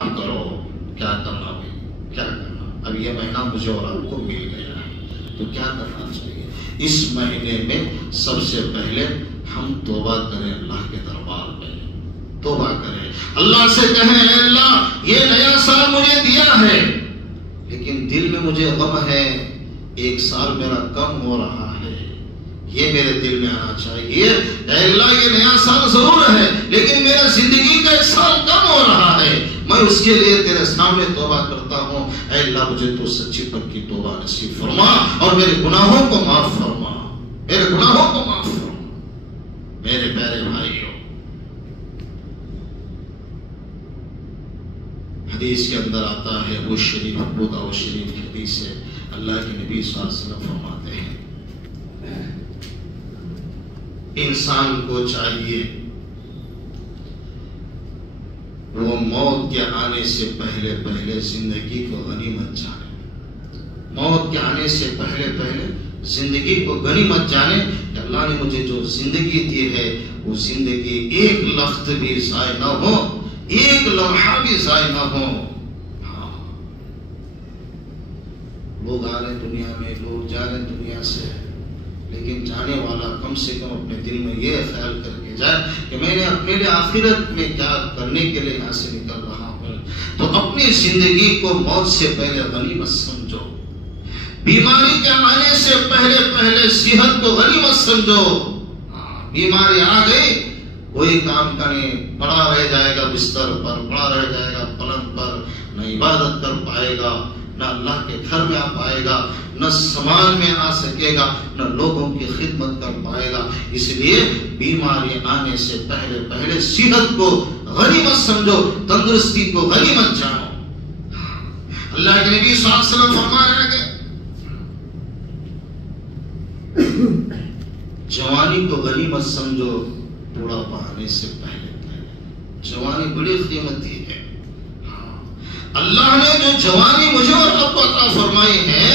کرو، کیا کرنا بھائی، کیا کرنا؟ اب یہ مہینہ مجھے اور آپ کو مل گیا ہے تو کیا کرنا چاہیے؟ اس مہینے میں سب سے پہلے ہم توبہ کریں، اللہ کے دربار میں توبہ کریں، اللہ سے کہیں اے اللہ یہ نیا سال مجھے دیا ہے لیکن دل میں مجھے غم ہے، ایک سال میرا کم ہو رہا ہے، یہ میرے دل میں آنا چاہیے۔ اے اللہ یہ نیا سال ضرور ہے لیکن میرا زندگی کا ایک سال کم ہو رہا ہے، میں اس کے لیے تیرے سامنے توبہ کرتا ہوں۔ اے اللہ مجھے تو سچی پکی توبہ نصیب فرما اور میرے گناہوں کو معاف فرما، میرے گناہوں کو معاف فرما۔ میرے پیارے بھائیوں، حدیث کے اندر آتا ہے، وہ شریف ابو داؤد شریف کی حدیث ہے، اللہ کے نبی صلی اللہ علیہ وسلم فرماتے ہیں انسان کو چاہیے وہ موت کے آنے سے پہلے پہلے زندگی کو غنیمت جانے، موت کے آنے سے پہلے پہلے زندگی کو غنیمت جانے کہ اللہ نے مجھے جو زندگی دی ہے وہ زندگی ایک لخت بھی ضائع نہ ہو، ایک لمحہ بھی ضائع نہ ہو۔ ہاں لوگ آ رہے دنیا میں، لوگ جا رہے دنیا سے، لیکن جانے والا کم سے کم اپنے دل میں یہ خیال کر کے جائے کہ میں نے اپنے لیے آخرت میں کیا کرنے کے لیے یہاں سے نکل رہا ہوں۔ تو اپنی زندگی کو موت سے پہلے غنیمت سمجھو، بیماری کے آنے سے پہلے پہلے صحت کو غنیمت سمجھو۔ بیماری آ گئی کوئی کام کرنے پڑا رہ جائے گا، بستر پر پڑا رہ جائے گا، پلنگ پر، نہ عبادت کر پائے گا، نہ اللہ کے گھر میں آ پائے گا، نہ سماج میں آ سکے گا، نہ لوگوں کی خدمت کر پائے گا۔ اس لیے بیماری آنے سے پہلے پہلے صحت کو غنیمت سمجھو، تندرستی کو غنیمت جانو۔ اللہ کے نبی صلی اللہ علیہ وسلم فرما رہے ہیں جوانی کو غنیمت سمجھو، بڑھاپا آنے سے پہلے پہلے۔ جوانی بڑی قیمتی ہے۔ اللہ نے جو جوانی مجھے اور آپ کو عطا فرمائی ہے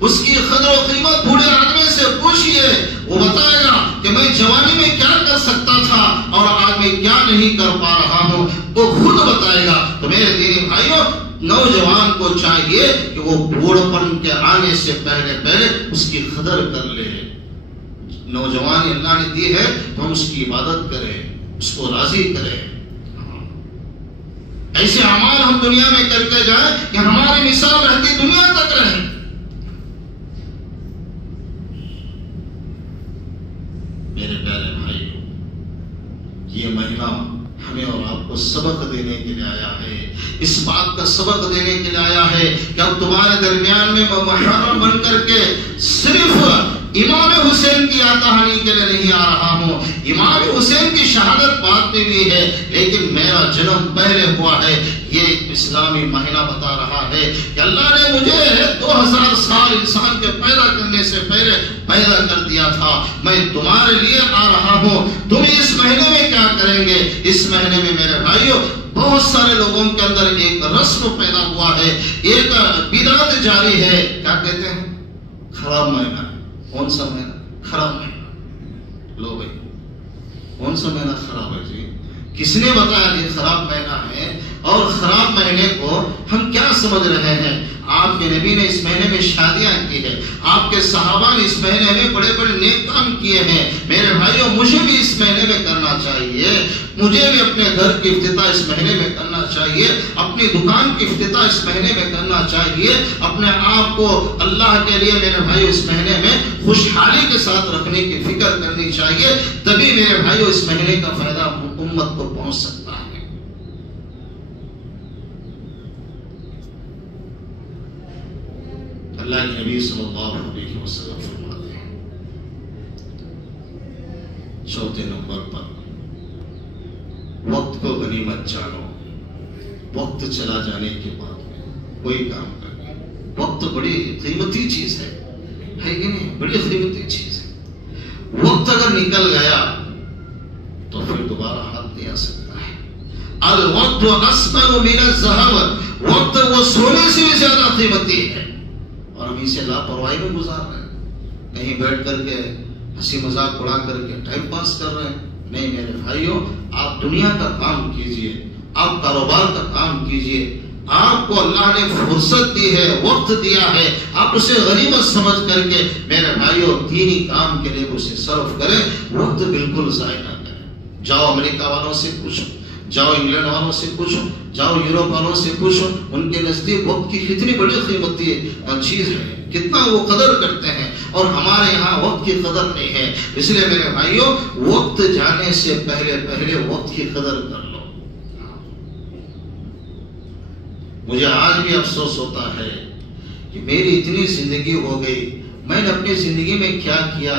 اس کی قدر و قیمت بوڑھے آدمی سے پوچھئے، وہ بتائے گا کہ میں جوانی میں کیا کر سکتا تھا اور آج میں کیا نہیں کر پا رہا ہوں، وہ خود بتائے گا۔ تو میرے دینی بھائیوں، نوجوان کو چاہیے کہ وہ بوڑھپن کے آنے سے پہلے پہلے اس کی قدر کر لے۔ نوجوانی اللہ نے دی ہے تو ہم اس کی عبادت کریں، اس کو راضی کریں، ایسے اعمال ہم دنیا میں کرتے جائیں کہ ہماری مثال رہتی دنیا تک رہے۔ میرے پیارے بھائیوں، یہ مہینہ ہمیں اور آپ کو سبق دینے کے لیے آیا ہے، اس بات کا سبق دینے کے لیے آیا ہے کہ اب تمہارے درمیان میں میں محرم بن کر کے صرف امام حسین کی کہانی کے لیے نہیں آ رہا ہوں، امام حسین کی شہادت بعد میں بھی ہے لیکن میرا جنم پہلے ہوا ہے۔ یہ اسلامی مہینہ بتا رہا ہے کہ اللہ نے مجھے 2000 سال انسان کے پیدا کرنے سے پہلے پیدا کر دیا تھا، میں تمہارے لیے آ رہا ہوں۔ تم اس مہینے میں کیا کریں گے؟ اس مہینے میں میرے بھائیوں بہت سارے لوگوں کے اندر ایک رسم پیدا ہوا ہے، ایک بدعت جاری ہے۔ کیا کہتے ہیں؟ خراب مہینہ۔ کون سا مہینہ؟ خراب مہینہ۔ لو بھائی، کون سا مہینہ خراب ہے جی؟ کس نے بتایا یہ خراب مہینہ ہے؟ اور خراب مہینے کو ہم کیا سمجھ رہے ہیں؟ آپ کے نبی نے اس مہینے میں شادیاں کی ہے، آپ کے صحابہ نے اس مہینے میں بڑے بڑے نیک کام کیے ہیں۔ میرے بھائیوں، مجھے بھی اس مہینے میں کرنا چاہیے، مجھے بھی اپنے گھر کی افتتاح اس مہینے میں کرنا چاہیے، اپنی دکان کی افتتاح اس مہینے میں کرنا چاہیے، اپنے آپ کو اللہ کے لیے میرے بھائیوں اس مہینے میں خوشحالی کے ساتھ رکھنے کی فکر کرنی چاہیے، تبھی میرے بھائیوں اس مہینے کا فائدہ امت کو پہنچ سکتا ہے۔ اللہ کے نبی صلی اللہ علیہ وسلم فرماتے ہیں چوتھے نمبر پر وقت کو غنیمت جانو۔ وقت چلا جانے کے بعد میں کوئی کام کرنا، وقت بڑی قیمتی چیز ہے کہ نہیں؟ بڑی قیمتی چیز ہے۔ وقت اگر نکل گیا تو پھر دوبارہ ہاتھ نہیں آ سکتا ہے۔ الوقت اثمن من الذهب، وقت وہ سونے سے بھی زیادہ قیمتی ہے اور ہم اسے لاپرواہی میں گزار رہے ہیں، کہیں بیٹھ کر کے ہنسی مذاق اڑا کر کے ٹائم پاس کر رہے ہیں۔ نہیں میرے بھائیوں، آپ دنیا کا کام کیجئے، آپ کاروبار کا کام کیجئے، آپ کو اللہ نے فرصت دی ہے، وقت دیا ہے، آپ اسے غنیمت سمجھ کر کے میرے بھائیوں دینی کام کے لیے اسے صرف کریں، وقت بالکل ضائع نہ کریں۔ جاؤ امریکہ والوں سے پوچھو، جاؤ انگلینڈ والوں سے پوچھو، جاؤ یوروپ والوں سے پوچھو، ان کے نزدیک وقت کی کتنی بڑی قیمتی چیز ہے، کتنا وہ قدر کرتے ہیں، اور ہمارے یہاں وقت کی قدر نہیں ہے۔ اس لیے میرے بھائیوں وقت جانے سے پہلے وقت کی قدر کر لو۔ مجھے آج بھی افسوس ہوتا ہے کہ میری اتنی زندگی ہو گئی، میں نے اپنی زندگی میں کیا کیا،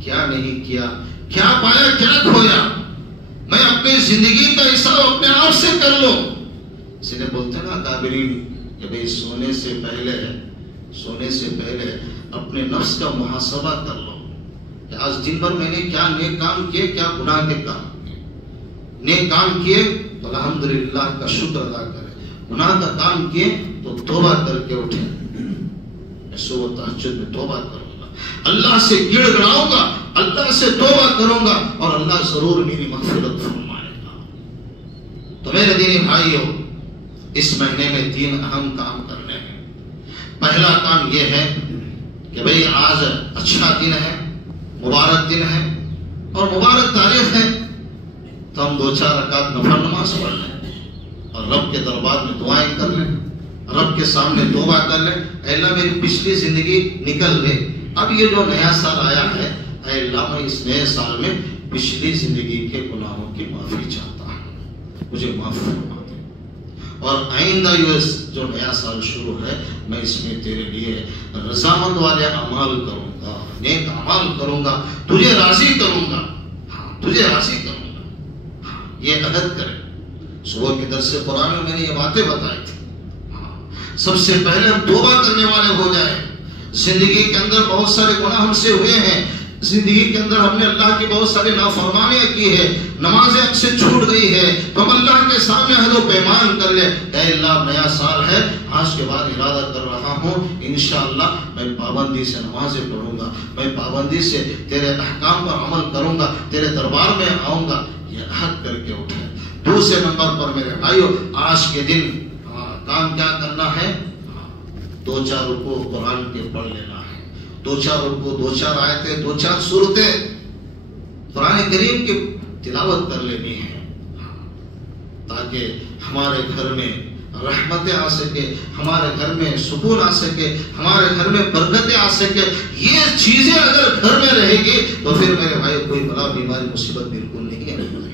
کیا نہیں کیا، کیا پایا کیا کھویا۔ میں اپنی زندگی کا حساب اپنے آپ سے کر لوں۔ اس لیے بولتے ہیں نا کابرین کہ بھئی سونے سے پہلے اپنے نفس کا محاسبہ کر لو کہ آج دن بھر میں نے کیا نیک کام کیے، کیا گناہ کے کام کیے۔ نیک کام کیے تو الحمدللہ کا شکر ادا کریں، گناہ کا کام کیے تو توبہ کر کے اٹھیں۔ میں صبح تہجد میں توبہ کروں گا، اللہ سے گڑ گڑاؤں گا، اللہ سے توبہ کروں گا، اور اللہ ضرور میری مغفرت فرمائے گا۔ تو میرے دینی بھائیوں، اس مہینے میں 3 اہم کام کرنے ہیں۔ پہلا کام یہ ہے کہ بھئی آج اچھا دن ہے، مبارک دن ہے اور مبارک تاریخ ہے، تو ہم 2-4 رکعت نفل نماز پڑھ لیں اور رب کے دربار میں دعائیں کر لیں، رب کے سامنے توبہ کر لیں، اے اللہ میری پچھلی زندگی نکل لے، اب یہ جو نیا سال آیا ہے، اے اللہ میں اس نئے سال میں پچھلی زندگی کے گناہوں کی معافی چاہتا ہوں، مجھے معاف فرما دے، اور آئندہ جو نیا سال شروع ہے میں اس میں تیرے لیے رضامند والے اعمال کروں گا، نیک اعمال کروں گا، تجھے راضی کروں گا، تجھے راضی کروں گا۔ یہ عہد کریں۔ صبح کے درس قرآن میں میں نے یہ باتیں بتائی تھی۔ سب سے پہلے ہم توبہ کرنے والے ہو جائیں۔ زندگی کے اندر بہت سارے گناہ ہم سے ہوئے ہیں، زندگی کے اندر ہم نے اللہ کی بہت ساری نافرمانیاں کی ہے، نمازیں ہم سے چھوٹ گئی ہے، تو ہم اللہ کے سامنے عہد و پیمان کر لیں، اے اللہ نیا سال ہے، آج کے بعد ارادہ کر رہا ہوں انشاءاللہ میں پابندی سے نمازیں پڑھوں گا، میں پابندی سے تیرے احکام پر عمل کروں گا، تیرے دربار میں آؤں گا۔ یہ عہد کر کے اٹھیں۔ دوسرے نمبر پر میرے بھائیو، آج کے دن کام کیا کرنا ہے؟ 2-4 رکوع قرآن کے پڑھ لینا ہے، 2-4 رکوع، 2-4 آیتیں، 2-4 سورتیں قرآن کریم کی تلاوت کر لینی ہے، تاکہ ہمارے گھر میں رحمتیں آ سکے، ہمارے گھر میں سکون آ سکے، ہمارے گھر میں برکتیں آ سکے۔ یہ چیزیں اگر گھر میں رہے گی تو پھر میرے بھائی کوئی بلا بیماری مصیبت بالکل نہیں ہے۔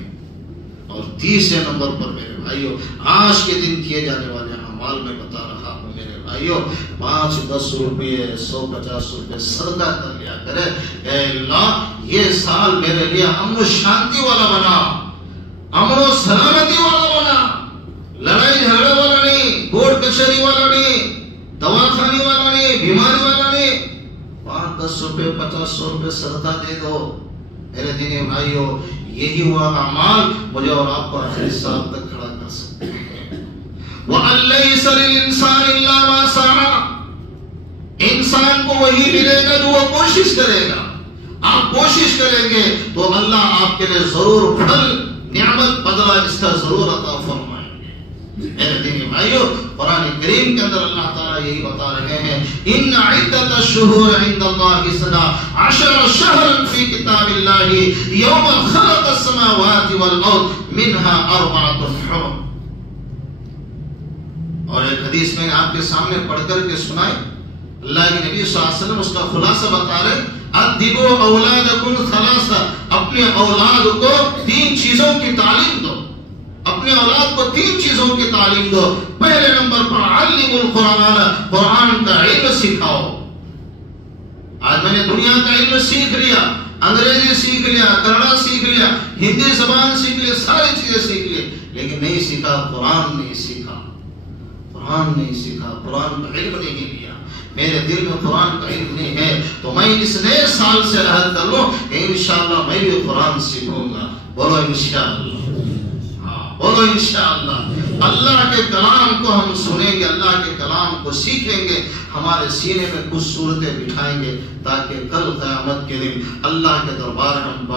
اور تیسرے نمبر پر میرے بھائیوں، آج کے دن کیے جانے والے اعمال میں بتا رہا ہوں میرے بھائیوں، 5-10 روپے 150 روپے صدقہ کر لیا کرے۔ اے اللہ یہ سال میرے لیے امن و شانتی والا بنا، امن و سلامتی والا بنا، لڑائی جھگڑے والا نہیں، کورٹ کچہری والا نہیں، دواخانے والا نہیں، بیماری والا نہیں۔ 5-10 روپے 50 روپے صدقہ دے دو میرے دینی بھائیوں، یہی وہ اعمال مجھے اور آپ کو آخری سال تک کھڑا کر سکتے ہیں۔ وَأَن لَّيْسَ لِلْإِنسَانِ إِلَّا مَا سَعَىٰ، انسان کو وہی ملے گا جو وہ کوشش کرے گا۔ آپ کوشش کریں گے تو اللہ آپ کے لیے ضرور پھل، نعمت، بدلہ اس کا ضرور عطا فرمائیں گے۔ میرے دینی بھائیوں، قرآن کریم کے اندر اللہ تعالیٰ یہی بتا رہے ہیں، ان عدت الشہور عند اللہ 12 شہرا فی کتاب اللہ یوم خلق السماوات والارض منها 4 حرم۔ اور ایک حدیث میں آپ کے سامنے پڑھ کر کے سنائے، اللہ کے نبی صلی اللہ علیہ وسلم اس کا خلاصہ بتا رہے، ادبوا اولادکم 3، اپنے اولاد کو 3 چیزوں کی تعلیم دو، اپنے اولاد کو 3 چیزوں کی تعلیم دو۔ پہلے نمبر پر علموا القرآن، قرآن کا علم سکھاؤ۔ آج میں نے دنیا کا علم سیکھ لیا، انگریزی سیکھ لیا، کنڑا سیکھ لیا، ہندی زبان سیکھ لیا، ساری چیزیں سیکھ لی، لیکن نہیں سیکھا قرآن، نہیں سیکھا قرآن، نہیں سیکھا قرآن کا علم نہیں لیا۔ میرے دل میں قرآن کا علم نہیں ہے، تو میں اس نئے سال سے عہد کر لوں کہ انشاءاللہ میں بھی قرآن سیکھوں گا۔ بولو انشاءاللہ، بولو انشاءاللہ۔ اللہ کے کلام کو ہم سنیں گے، اللہ کے کلام کو سیکھیں گے، ہمارے سینے میں کچھ صورتیں بٹھائیں گے تاکہ کل قیامت کے دن اللہ کے دربار ہم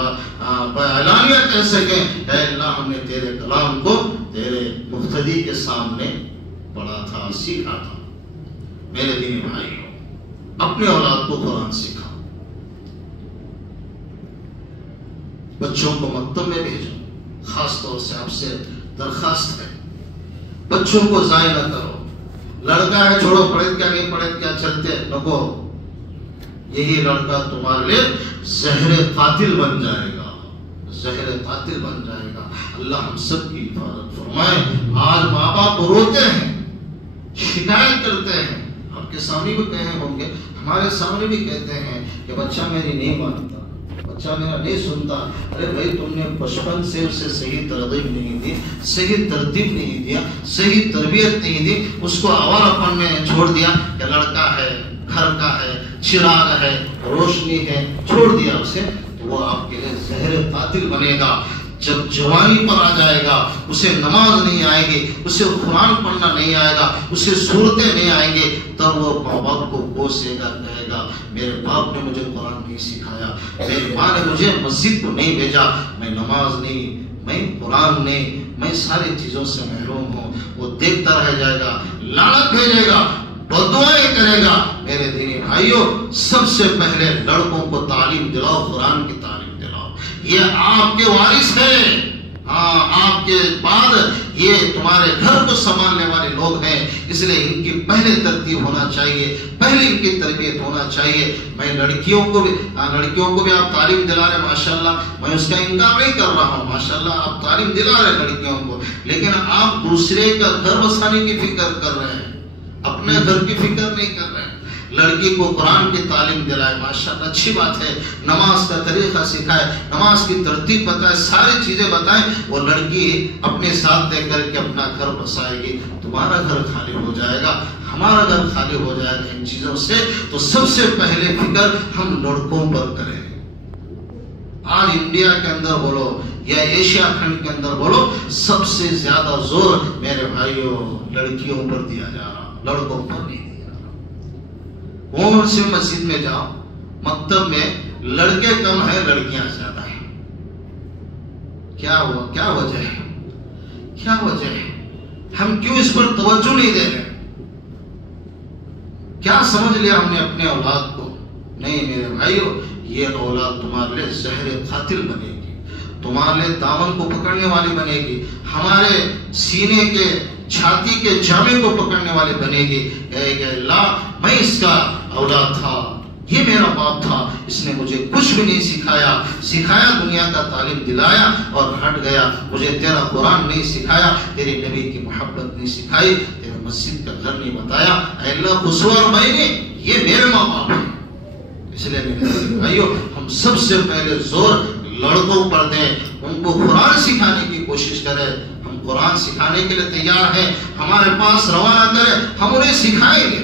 اعلانیہ کہہ سکیں اے اللہ ہم نے تیرے کلام کو تیرے مقتدی کے سامنے پڑھا تھا، سیکھا تھا۔ میرے دینی بھائیوں، اپنے اولاد کو قرآن سکھاؤ، بچوں کو مکتب میں بھیجو، خاص طور سے آپ سے درخواست ہے بچوں کو ضائع نہ کرو۔ لڑکا ہے چھوڑو، پڑھے کیا نہیں پڑھے کیا چلتے نکو، یہی لڑکا تمہارے لیے زہر قاتل بن جائے گا، زہر قاتل بن جائے گا۔ اللہ ہم سب کی حفاظت فرمائے۔ آج ماں باپ روتے ہیں، شکایت کرتے ہیں، آپ کے سامنے بھی کہے ہوں گے، ہمارے سامنے بھی کہتے ہیں کہ بچہ میری نہیں مانتا، بچہ میرا نہیں سنتا۔ ارے بھائی تم نے بچپن سے اسے صحیح ترغیب نہیں دی، صحیح ترتیب نہیں دیا، صحیح تربیت نہیں دی، اس کو آوارہ پن میں چھوڑ دیا کہ لڑکا ہے، گھر کا ہے، چراغ ہے، روشنی ہے، چھوڑ دیا اسے، تو وہ آپ کے لیے زہر قاتل بنے گا۔ جب جوانی پر آ جائے گا، اسے نماز نہیں آئے گی، اسے قرآن پڑھنا نہیں آئے گا، اسے صورتیں نہیں آئیں گے، تب وہ ماں باپ کو کوسے گا، کہے گا میرے باپ نے مجھے قرآن نہیں سکھایا، میری ماں نے مجھے مسجد کو نہیں بھیجا، میں نماز نہیں، میں قرآن نہیں، میں ساری چیزوں سے محروم ہوں۔ وہ دیکھتا رہ جائے گا، لعنت بھیجے گا، بددعائیں کرے گا۔ میرے دینی بھائیوں، سب سے پہلے لڑکوں کو تعلیم دلاؤ، قرآن کی تعلیم دلاؤ۔ یہ آپ کے وارث ہیں، ہاں آپ کے بعد یہ تمہارے گھر کو سنبھالنے والے لوگ ہیں، اس لیے ان کی پہلے ترتیب ہونا چاہیے، پہلے ان کی تربیت ہونا چاہیے۔ میں لڑکیوں کو بھی آپ تعلیم دلا رہے ہیں، ماشاءاللہ، میں اس کا انکار نہیں کر رہا ہوں، ماشاءاللہ آپ تعلیم دلا رہے ہیں لڑکیوں کو، لیکن آپ دوسرے کا گھر بسانے کی فکر کر رہے ہیں، اپنے گھر کی فکر نہیں کر رہے ہیں۔ لڑکی کو قرآن کی تعلیم دلائے، ماشاءاللہ اچھی بات ہے، نماز کا طریقہ سکھائے، نماز کی ترتیب بتائے، ساری چیزیں بتائیں، وہ لڑکی اپنے ساتھ لے کر کے اپنا گھر بسائے گی، تمہارا گھر خالی ہو جائے گا، ہمارا گھر خالی ہو جائے گا ان چیزوں سے۔ تو سب سے پہلے فکر ہم لڑکوں پر کریں۔ آج انڈیا کے اندر بولو یا ایشیا کھنڈ کے اندر بولو، سب سے زیادہ زور میرے بھائیوں لڑکیوں پر دیا جا رہا، لڑکوں پر نہیں۔ کون سے مسجد میں جاؤ، مکتب میں لڑکے کم ہیں، لڑکیاں زیادہ ہیں۔ کیا ہوا؟ کیا وجہ ہے؟ کیا وجہ ہے؟ ہم کیوں اس پر توجہ نہیں دے رہے؟ کیا سمجھ لیا ہم نے اپنے اولاد کو؟ نہیں میرے بھائیوں، یہ اولاد تمہارے لیے زہر قاتل بنے گی، تمہارے لیے دامن کو پکڑنے والی بنے گی، ہمارے سینے کے چھاتی کے جامے کو پکڑنے والی بنے گی۔ کہے گا اللہ میں اس کا اولاد تھا، یہ میرا باپ تھا، اس نے مجھے کچھ بھی نہیں سکھایا دنیا کا تعلیم دلایا اور ہٹ گیا، مجھے تیرا قرآن نہیں سکھایا، تیری نبی کی محبت نہیں سکھائی، تیرا مسجد کا گھر نہیں بتایا، اے اللہ قصور میں نے، یہ میرے ماں باپ ہیں۔ اس لیے میرے بھائیوں، ہم سب سے پہلے زور لڑکوں پر دیں، ان کو قرآن سکھانے کی کوشش کریں۔ ہم قرآن سکھانے کے لیے تیار ہیں، ہمارے پاس روانہ کریں، ہم انہیں سکھائیں گے،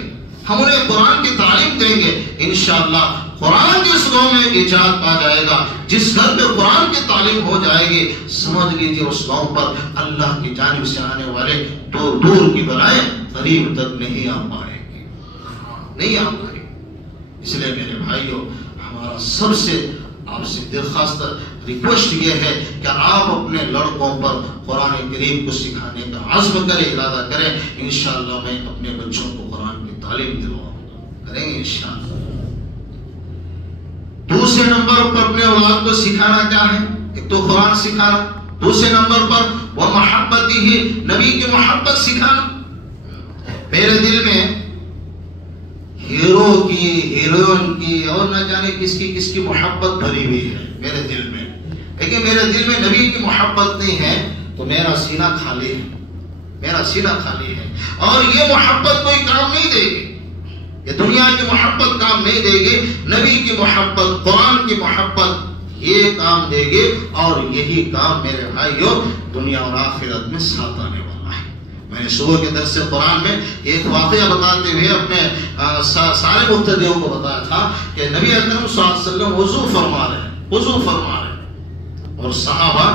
ہم انہیں قرآن کی تعلیم دیں گے۔ انشاءاللہ قرآن جس گاؤں میں ایجاد پا جائے گا، جس گھر پہ قرآن کی تعلیم ہو جائے گی، سمجھ لیجیے اس گاؤں پر اللہ کی جانب سے آنے والے تو دور کی بلائیں قریب تک نہیں آ پائیں گے، نہیں آ پائیں گے۔ اس لیے میرے بھائیوں، ہمارا سب سے آپ سے درخواست ریکویسٹ یہ ہے کہ آپ اپنے لڑکوں پر قرآن کریم کو سکھانے کا عزم کریں، ارادہ کریں۔ انشاءاللہ میں اپنے بچوں کو قرآن کی تعلیم دلواؤں گا، کریں گے انشاءاللہ۔ دوسرے نمبر پر اپنے اولاد کو سکھانا کیا ہے؟ ایک تو قرآن سکھانا، دوسرے نمبر پر وہ محبتی ہی نبی کی محبت سکھانا۔ میرے دل میں ہیرو کی، ہیروئن کی اور نہ جانے کس کی محبت بھری ہوئی ہے میرے دل میں، لیکن میرے دل میں نبی کی محبت نہیں ہے تو میرا سینہ خالی ہے، میرا سینہ خالی ہے۔ اور یہ محبت کوئی کام نہیں دے گی، یہ دنیا کی محبت کام نہیں دے گی، نبی کی محبت، قرآن کی محبت یہ کام دے گی، اور یہی کام میرے بھائیوں دنیا اور آخرت میں ساتھ آنے والا ہے۔ میں نے صبح کے درس قرآن میں ایک واقعہ بتاتے ہوئے اپنے سارے مقتدیوں کو بتایا تھا کہ نبی اکرم صلی اللہ علیہ وسلم وضو فرما رہے ہیں اور صحابہ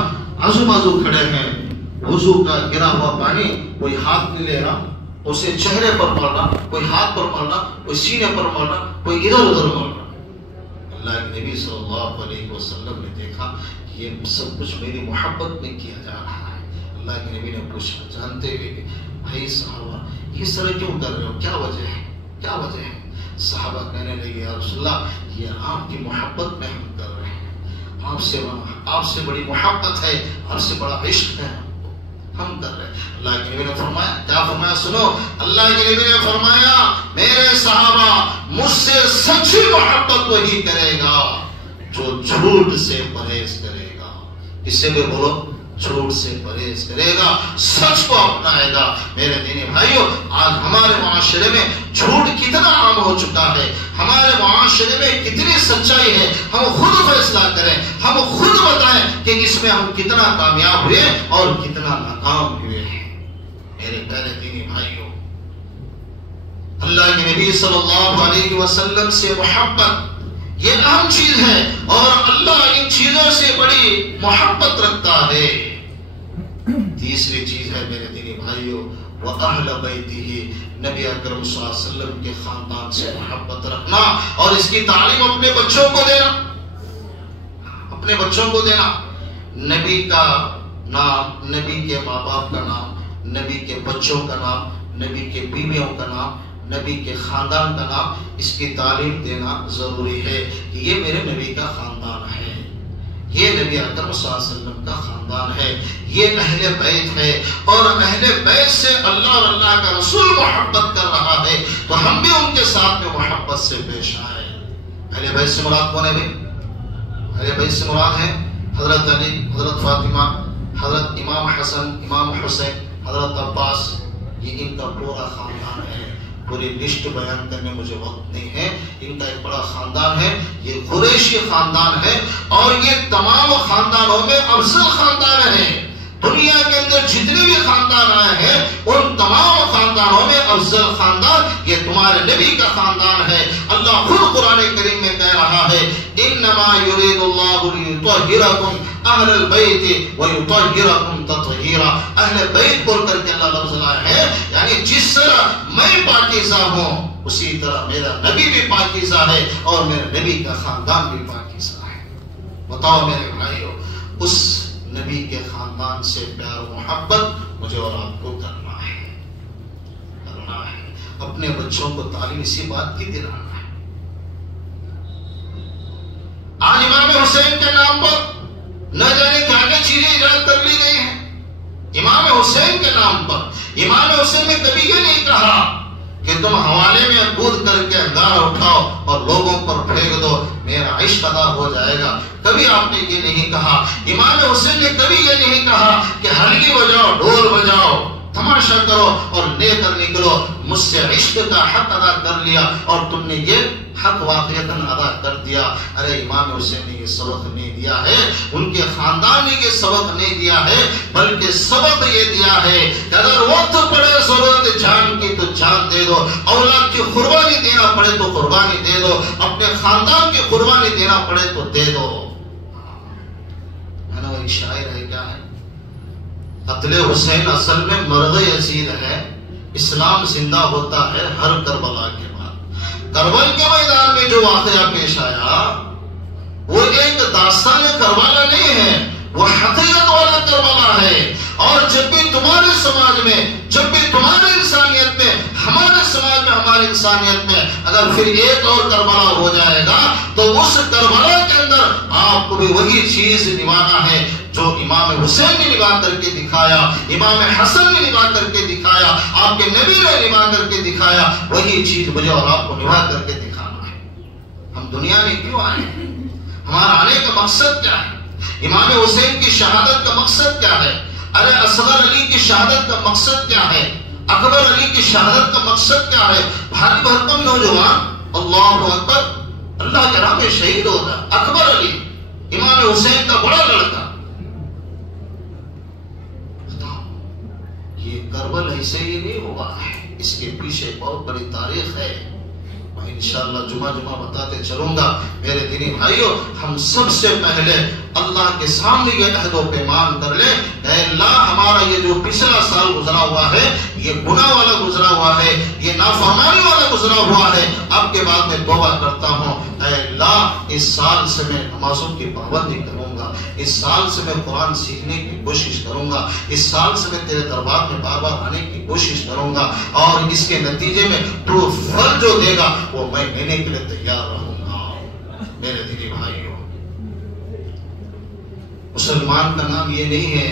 آزو بازو کھڑے ہیں، وضو کا گرا ہوا پانی کوئی ہاتھ میں لے رہا، اسے چہرے پر مل رہا، کوئی ہاتھ پر مل رہا، کوئی سینے پر مل رہا، کوئی ادھر ادھر مل رہا۔ اللہ کے نبی صلی اللہ علیہ وسلم نے دیکھا یہ سب کچھ میری محبت میں کیا جا رہا ہے۔ اللہ کے نبی نے پوچھا جانتے ہوئے کہ بھائی صحابہ یہ سر کیوں کر رہے ہو، کیا وجہ ہے، کیا وجہ ہے؟ صحابہ کہنے لگے یا رسول اللہ یہ آپ کی محبت میں ہم کر رہے ہیں، آپ سے بڑی محبت ہے، آپ سے بڑا عشق ہے، ہم کر رہے ہیں۔ اللہ کے نبی نے فرمایا، کیا فرمایا سنو، اللہ کے نبی نے فرمایا میرے صحابہ مجھ سے سچی محبت وہی کرے گا جو جھوٹ سے پرہیز کرے گا۔ اس سے بھی بولو، جھوٹ سے پرہیز کرے گا، سچ کو اپنائے گا۔ میرے دینی بھائیوں، آج ہمارے معاشرے میں جھوٹ کتنا عام ہو چکا ہے، ہمارے معاشرے میں کتنی سچائی ہے، ہم خود فیصلہ کریں، ہم خود بتائیں کہ اس میں ہم کتنا کامیاب ہوئے اور کتنا ناکام ہوئے ہیں۔ میرے پیارے دینی بھائیوں، اللہ کے نبی صلی اللہ علیہ وسلم سے محبت یہ اہم چیز ہے، اور اللہ ان چیزوں سے بڑی محبت رکھتا ہے۔ تیسری چیز ہے میرے دینی بھائیوں، وَأَهْلَ بَيْتِهِ، نبی اکرم صلی اللہ علیہ وسلم کے خاندان سے محبت رکھنا اور اس کی تعلیم اپنے بچوں کو دینا، اپنے بچوں کو دینا۔ نبی کا نام، نبی کے ماں باپ کا نام، نبی کے بچوں کا نام، نبی کے بیویوں کا نام، نبی کے خاندان کا نام، اس کی تعلیم دینا ضروری ہے کہ یہ میرے نبی کا خاندان ہے، یہ نبی اکرم صلی اللہ علیہ وسلم کا خاندان ہے، یہ اہل بیت ہے، اور اہل بیت سے اللہ اور اللہ کا رسول محبت کر رہا ہے تو ہم بھی ان کے ساتھ میں محبت سے پیش آئے۔ اہل بیت سے مراد کون ہے بھائی؟ اہل بیت سے مراد ہے حضرت علی، حضرت فاطمہ، حضرت امام حسن، امام حسین، حضرت عباس، یہ ان کا پورا خاندان ہے۔ پوری لسٹ بیان کرنے مجھے وقت نہیں ہے، ان کا ایک بڑا خاندان ہے، یہ قریشی خاندان ہے، اور یہ تمام خاندانوں میں افضل خاندان ہے۔ دنیا کے اندر جتنے بھی خاندان آئے ہیں ان تمام خاندانوں میں افضل خاندان یہ تمہارے نبی کا خاندان ہے۔ اللہ خود قرآن کریم میں کہہ رہا ہے انما یرید اللہ لیطہرکم اہل البیت ویطہرکم تطہیرا۔ اہل بیت بول کر کے اللہ لفظ لایا ہے، یعنی جس طرح میں پاکیزہ ہوں اسی طرح میرا نبی بھی پاکیزہ ہے اور میرے نبی کا خاندان بھی پاکیزہ ہے۔ بتاؤ میرے بھائیو، اس نبی کے خاندان سے پیار و محبت مجھے اور آپ کو کرنا ہے، اپنے بچوں کو تعلیم اسی بات کی دلانا ہے۔ آج امام حسین کے نام پر نہ جانے کیا کیا چیزیں ایجاد کر لی گئی ہیں۔ امام حسین کے نام پر امام حسین نے کبھی یہ نہیں کہا کہ تم حوالے میں کود کر کے انگارہ اٹھاؤ اور لوگوں پر پھینک دو، میرا عشق ادا ہو جائے گا، کبھی آپ نے یہ نہیں کہا۔ امام حسین نے کبھی یہ نہیں کہا کہ ہلکی بجاؤ، ڈھول بجاؤ، تماشا کرو اور لے کر نکلو، مجھ سے عشق کا حق ادا کر لیا اور تم نے یہ حق واقعتاً ادا کر دیا۔ ارے امام حسین نے یہ سبق نہیں دیا ہے، ان کے خاندان نے یہ سبق نہیں دیا ہے، بلکہ سبق یہ دیا ہے کہ اگر وقت پڑے ضرورت جان کی تو جان دے دو، اولاد کی قربانی دینا پڑے تو قربانی دے دو، اپنے خاندان کی قربانی دینا پڑے تو دے دو۔ ہے نا وہی شاعر ہے، کیا ہے؟ قتل حسین اصل میں مرغ یزید ہے، اسلام زندہ ہوتا ہے ہر کربلا کے بعد۔ کربلا کے میدان میں جو واقعہ پیش آیا وہ ایک داستان کربلا نہیں ہے، وہ حقیقت والا کربلا ہے۔ اور جب بھی تمہارے سماج میں، جب بھی تمہارے انسانیت میں، ہمارے سماج میں، ہماری انسانیت میں اگر پھر ایک اور کربلا ہو جائے گا تو اس کربلا کے اندر آپ کو بھی وہی چیز نبھانا ہے جو امام حسین نے نبھا کر کے دکھایا، امام حسن نے نبھا کر کے دکھایا، آپ کے نبی نے نبھا کر کے دکھایا، وہی چیز مجھے اور آپ کو نبھا کر کے دکھانا ہے۔ ہم دنیا میں کیوں آئے ہیں؟ ہمارا آنے کا مقصد کیا ہے؟ امام حسین کی شہادت کا مقصد کیا ہے؟ ارے اصغر علی کی شہادت کا مقصد کیا ہے؟ اکبر علی کی شہادت کا مقصد کیا ہے؟ بھاری بھرکم نوجوان اللہ اکبر اللہ کے راہ میں شہید ہوتا ہے، اکبر علی امام حسین کا بڑا لڑکا۔ یہ کربلا ایسے ہی نہیں ہوا ہے، اس کے پیچھے بہت بڑی تاریخ ہے۔ میں انشاءاللہ جمعہ بتاتے چلوں گا۔ میرے دینی بھائیوں، ہم سب سے پہلے اللہ کے سامنے یہ عہد و پیمان کر لیں، اے اللہ ہمارا یہ جو پچھلا سال گزرا ہوا ہے، یہ گناہ والا گزرا ہوا ہے، یہ نافرمانی والا گزرا ہوا ہے، اب کے بعد میں توبہ کرتا ہوں، اے اللہ اس سال سے میں نمازوں کی پابندی کروں گا، اس سال سے میں قرآن سیکھنے کی کوشش کروں گا، اس سال سے میں تیرے دربار میں بار بار آنے کی کوشش کروں گا، اور اس کے نتیجے میں تو پھل جو دے گا وہ میں لینے کے لیے تیار رہوں گا۔ میرے دینی بھائیوں، مسلمان کا نام یہ نہیں ہے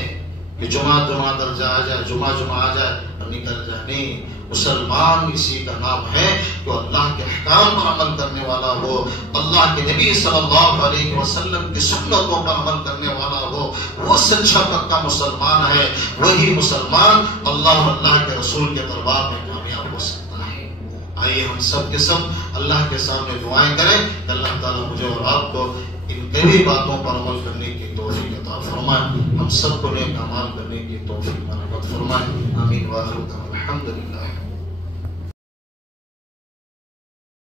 کہ جمعہ درجہ آ جائے، جمعہ آ جائے اور نکل جائے، نہیں، مسلمان اسی کا نام ہے جو اللہ کے احکام پر عمل کرنے والا ہو، اللہ کے نبی صلی اللہ علیہ وسلم کی سنتوں پر عمل کرنے والا ہو، وہ سچا پکا مسلمان ہے، وہی مسلمان اللہ اور اللہ کے رسول کے دربار میں کامیاب ہو سکتا ہے۔ آئیے ہم سب کے سب اللہ کے سامنے دعائیں کریں کہ اللہ تعالیٰ مجھے اور آپ کو ان کئی باتوں پر عمل کرنے کی توفیق عطا فرمائے، ہم سب کو نیک اعمال کرنے کی توفیق مرحمت فرمائے، آمین۔ وآخر دعوانا الحمدللہ۔